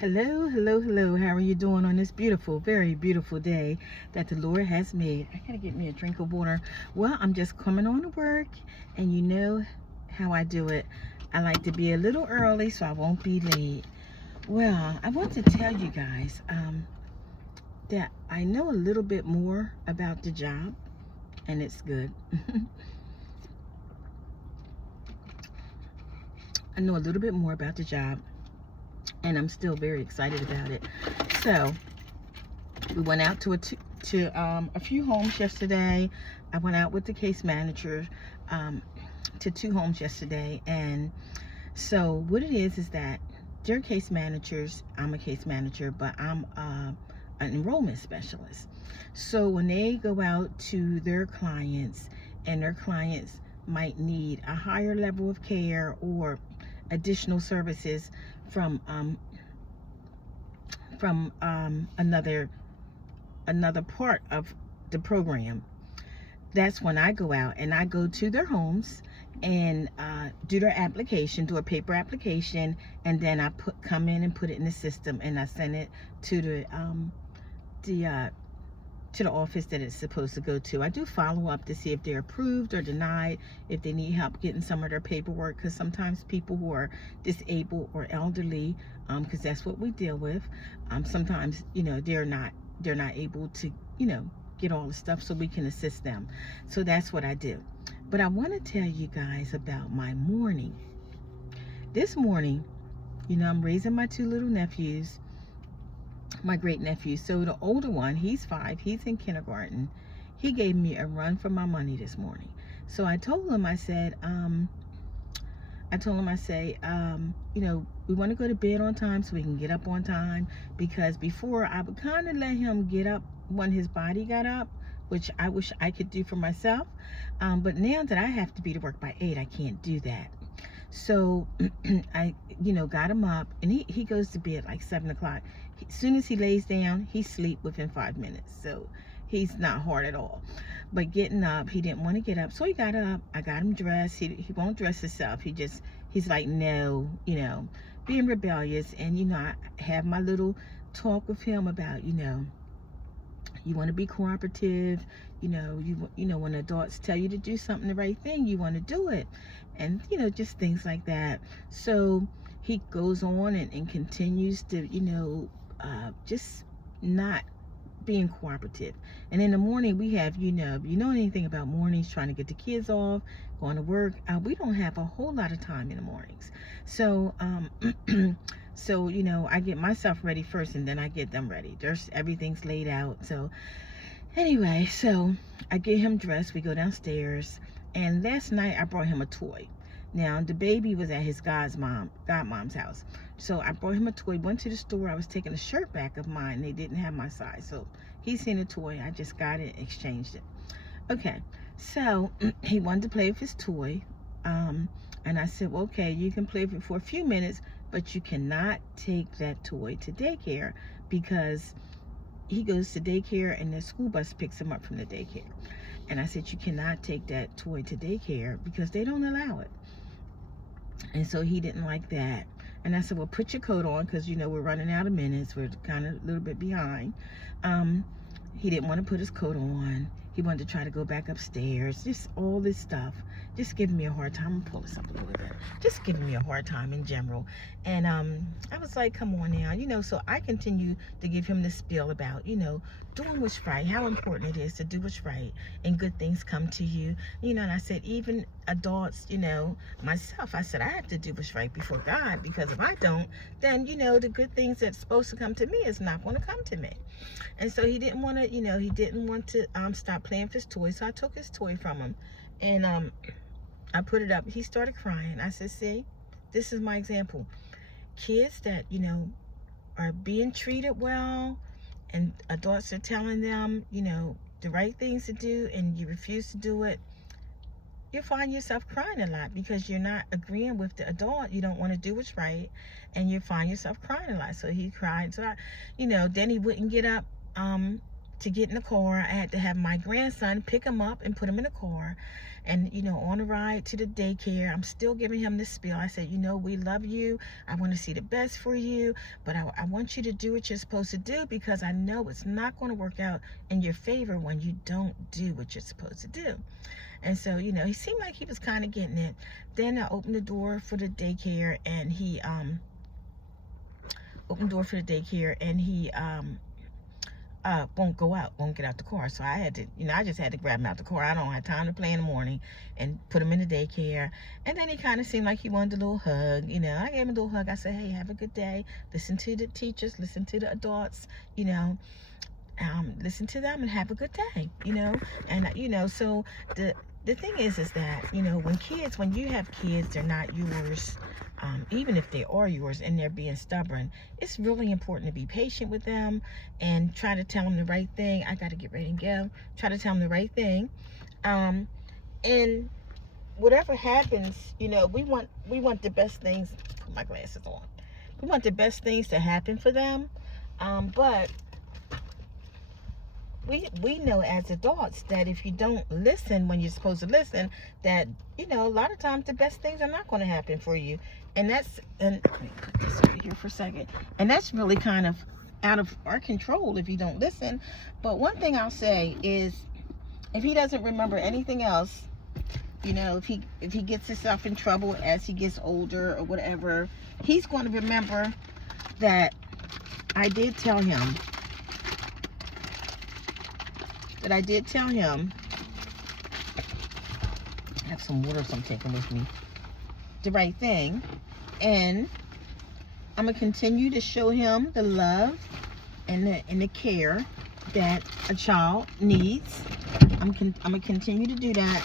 Hello, hello, hello. How are you doing on this beautiful, very beautiful day that the Lord has made? I gotta get me a drink of water. Well, I'm just coming on to work, and you know how I do it. I like to be a little early so I won't be late. Well, I want to tell you guys that I know a little bit more about the job, and it's good. I know a little bit more about the job, and I'm still very excited about it. So, we went out to a few homes yesterday. I went out with the case manager to 2 homes yesterday, and so what it is that they're case managers. I'm a case manager, but I'm an enrollment specialist. So when they go out to their clients, and their clients might need a higher level of care or additional services from another part of the program, that's when I go out and I go to their homes and do their application, do a paper application, and then I come in and put it in the system, and I send it to the to the office that it's supposed to go to. I do follow up to see if they're approved or denied, if they need help getting some of their paperwork, because sometimes people who are disabled or elderly, because that's what we deal with, sometimes they're not able to get all the stuff, so we can assist them. So that's what I do. But I want to tell you guys about my morning. This morning, I'm raising my 2 little nephews, my great nephew. So the older one, he's 5, he's in kindergarten. He gave me a run for my money this morning. So I told him, I said, we want to go to bed on time so we can get up on time, because before I would kind of let him get up when his body got up, which I wish I could do for myself. But now that I have to be to work by 8, I can't do that. So I got him up, and he goes to bed like 7 o'clock. As soon as he lays down, he sleep within 5 minutes. So he's not hard at all. But getting up, he didn't want to get up, so he got up. I got him dressed. He won't dress himself. He's like, no, being rebellious. And I have my little talk with him about, you want to be cooperative. When adults tell you to do something, the right thing, you want to do it, and just things like that. So he goes on and continues to just not being cooperative. And in the morning, we have, if you know anything about mornings, trying to get the kids off, going to work, we don't have a whole lot of time in the mornings. So so I get myself ready first, and then I get them ready. Everything's laid out. So anyway, so I get him dressed, we go downstairs, and last night I brought him a toy. Now the baby was at his godmom's house, so I brought him a toy. Went to the store, I was taking a shirt back of mine, they didn't have my size, so he's seen a toy, I just got it, exchanged it. Okay, so he wanted to play with his toy, and I said, well, okay, you can play with it for a few minutes, but you cannot take that toy to daycare, because he goes to daycare and the school bus picks him up from the daycare. And I said, you cannot take that toy to daycare because they don't allow it. And so he didn't like that. And I said, well, put your coat on, because we're running out of minutes, we're kind of a little bit behind. He didn't want to put his coat on. He wanted to try to go back upstairs. Just all this stuff. Just giving me a hard time. I'm gonna pull this up a little bit. Just giving me a hard time in general. And I was like, come on now, so I continue to give him the spiel about, doing what's right, how important it is to do what's right, and good things come to you. And I said, even adults, myself, I said, I have to do what's right before God, because if I don't, then, the good things that's supposed to come to me is not going to come to me. And so he didn't want to, stop playing with his toy. So I took his toy from him, and I put it up. He started crying. I said, see, this is my example. Kids that, are being treated well, and adults are telling them, the right things to do, and you refuse to do it, you find yourself crying a lot, because you're not agreeing with the adult. You don't want to do what's right, and you find yourself crying a lot. So he cried. So then he wouldn't get up to get in the car. I had to have my grandson pick him up and put him in the car. And, you know, on the ride to the daycare, I'm still giving him this spiel. I said, you know, we love you. I want to see the best for you. But I want you to do what you're supposed to do, because I know it's not going to work out in your favor when you don't do what you're supposed to do. And so, you know, he seemed like he was kind of getting it. Then I opened the door for the daycare, and he won't get out the car. So I had to, you know, I just had to grab him out the car. I don't have time to play in the morning, and put him in the daycare. And then he kind of seemed like he wanted a little hug. You know, I gave him a little hug. I said, hey, have a good day. Listen to the teachers, listen to the adults, you know, listen to them and have a good day, you know. And, you know, so the thing is that, you know, when you have kids, they're not yours. Even if they are yours and they're being stubborn, it's really important to be patient with them and try to tell them the right thing. I got to get ready and go. Try to tell them the right thing. And whatever happens, you know, we want the best things. Put my glasses on. We want the best things to happen for them. But we know as adults that if you don't listen when you're supposed to listen, that, you know, a lot of times the best things are not going to happen for you. And let me put this over here for a second. And that's really kind of out of our control if you don't listen. But one thing I'll say is, if he doesn't remember anything else, you know, if he gets himself in trouble as he gets older or whatever, he's going to remember that I did tell him I have some water, so I'm taking with me, the right thing. And I'm gonna continue to show him the love and the care that a child needs. I'm gonna continue to do that,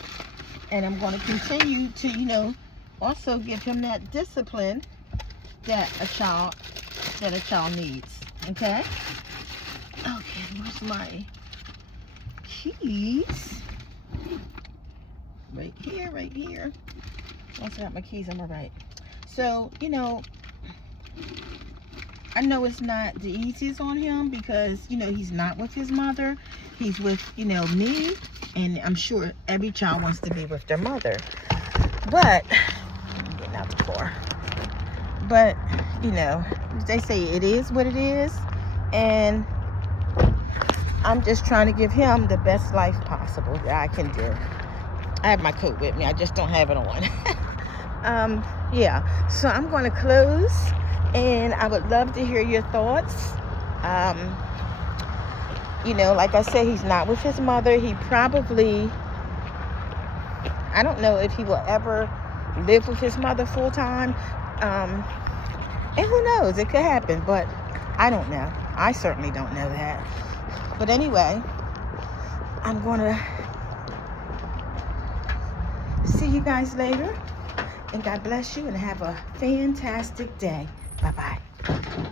and I'm gonna continue to, you know, also give him that discipline that a child needs. Okay. Okay, where's my keys? Right here. Once I got my keys, I'm all right. So, you know, I know it's not the easiest on him, because, you know, he's not with his mother. He's with, you know, me, and I'm sure every child wants to be with their mother. But I'm getting out the car. But, you know, they say it is what it is, and I'm just trying to give him the best life possible that I can do. I have my coat with me. I just don't have it on. Yeah. So I'm going to close, and I would love to hear your thoughts. You know, like I said, he's not with his mother. He probably, I don't know if he will ever live with his mother full time. And who knows? It could happen, but I don't know. I certainly don't know that. But anyway, I'm going to see you guys later. And God bless you, and have a fantastic day. Bye-bye.